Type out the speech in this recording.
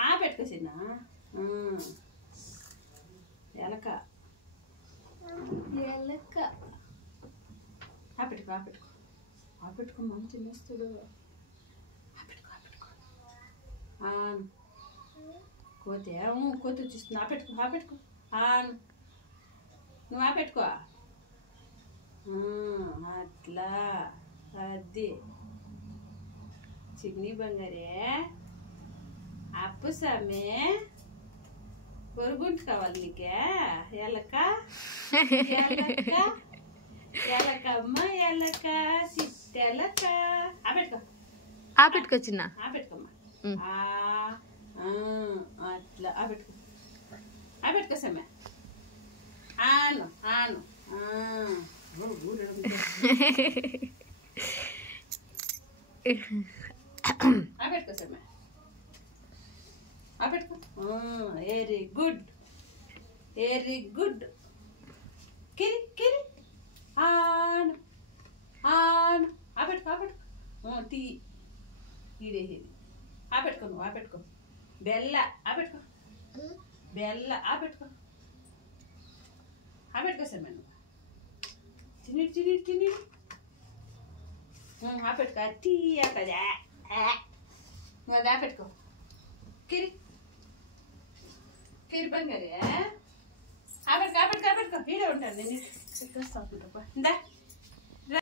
ఆ పెట్టుకో చిన్న ఎలక ఎలక ఆ పెట్టుకో ఆ పెట్టుకో ఆ పెట్టుకో మంచి తినేస్తాడు ఆ పెట్టుకో ఆ పెట్టుకో కోతి కోతి వచ్చేస్తుంది ఆ పెట్టుకో నువ్వు ఆ పెట్టుకో అట్లా అది చిన్ని బంగారే అప్పు సామే పొరుగుంటు కావాలి నీకే ఎలక ఎలక ఎలకమ్మ ఎలక సిట్టెలక ఆ పెట్టుకో చిన్న ఆ పెట్టుకోమ్మా అట్లా ఆ పెట్టుకో సమ్మె ఆను ఆను ఆ పెట్టుకో సమ్మె ఆ పెట్టుకో వెరీ గుడ్ కిరి కిరి ఆను ఆను ఆ పెట్టుకో టీ ఇదేది ఆ పెట్టుకో నువ్వు ఆ పెట్టుకో బెల్ల ఆ పెట్టుకో బెల్ల ఆ పెట్టుకో సమ్మె నువ్వు తిని ఆ పెట్టుకో టీ అక్కదా నువ్వు అది ఆ పెట్టుకో కిరి బంగారే ఆ పెట్టుకో ఈడే ఉంటాను నేను ఇందా